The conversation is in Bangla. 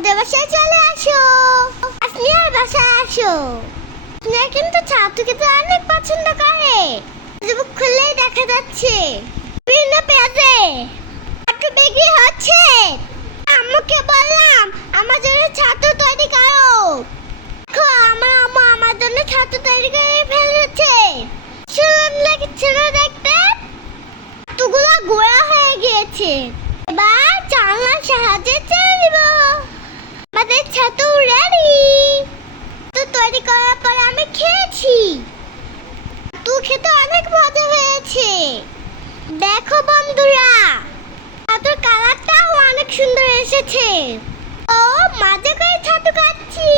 আমাদের বাসায় চলে আসো। আসনিয়ার বাসায় আসো। আসনিয়া কিন্তু ছাতু খেতে অনেক পছন্দ করে। ফেসবুক খুললেই দেখা যাচ্ছে বিভিন্ন পেজে ছাতু বিক্রি হচ্ছে। আম্মুকে বললাম আমার জন্য ছাতু তৈরি করো। দেখো আমার আম্মু আমার জন্য ছাতু তৈরি করে ফেলেছে। সুন্দর লাগছিল দেখতে। ছাতুগুলো গুঁড়া হয়ে গিয়েছে। এবার চালনার সাহায্যে চেলে দিব। আমাদের ছাতু রেডি। তো তৈরি করার পর আমি খেয়েছি। ছাতু খেতে অনেক মজা হয়েছে। দেখো বন্ধুরা, ছাতুর কালারটাও অনেক সুন্দর এসেছে। ও মজা করে ছাতু খাচ্ছি।